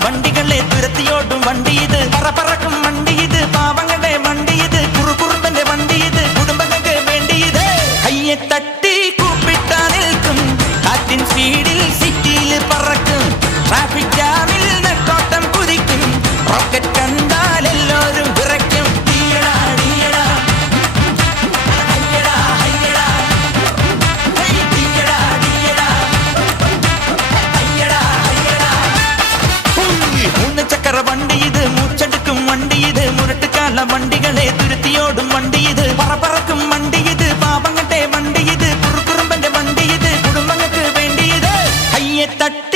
വണ്ടികളെ തുരത്തിയോടും വണ്ടി ഇത്, പറക്കും വണ്ടി ഇത്, പാവങ്ങളുടെ വണ്ടി ഇത്, കുറുകുറുമ്പന്റെ വണ്ടി ഇത്, കുടുംബങ്ങൾക്ക് വേണ്ടി ഇത്. കയ്യെ തട്ടി കൂപ്പിട്ടാ നിൽക്കും, കാറ്റിൻ സ്പീഡിൽ സിറ്റിയിൽ പറക്കും, ട്രാഫിക് ജാമിൽ നെട്ടോട്ടം കുതിക്കും, റോക്കറ്റ് കണ്ടാൽ എല്ലാവരും വിറയ്ക്കും. വണ്ടി ഇത്, മൂച്ചെടുക്കും വണ്ടി ഇത്, മുരട്ടുകാല വണ്ടികളെ തുരുത്തിയോടും വണ്ടി ഇത്, പറക്കും വണ്ടി ഇത്, പാവങ്ങളുടെ വണ്ടി ഇത്, കുറുകുറുമ്പന്റെ വണ്ടി ഇത്, കുടുംബങ്ങൾക്ക് വേണ്ടി ഇത്. കയ്യെ തട്ടി